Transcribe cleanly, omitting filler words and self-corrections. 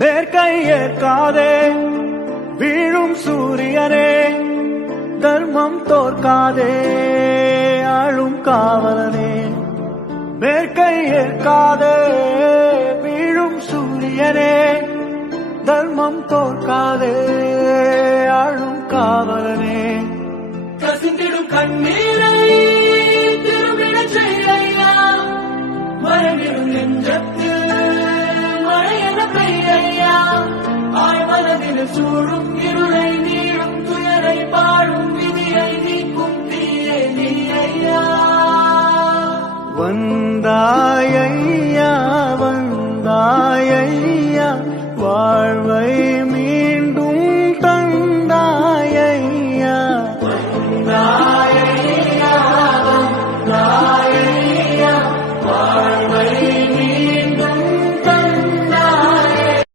வேர்க்கை ஏற்காதே வீழும் சூரியனே, தர்மம் தோற்காதே ஆளும் காவலனே. வேர்க்கை ஏற்காதே வீழும் சூரியனே, தர்மம் தோற்காதே ஆளும் காவலனே. கசிந்திடும் கண்ணீரை திரும்பிடச் செய்யா, மறைவிடும் நெஞ்சத்தில் மழையென பெய்யா. ஆழ்மனதில் சூழும் இருளை நீளும் துயரை பாடும் விதியை நீக்கும் தீயே நீ ஐயா. வந்தாயையா வந்தாயையா வாழ்வை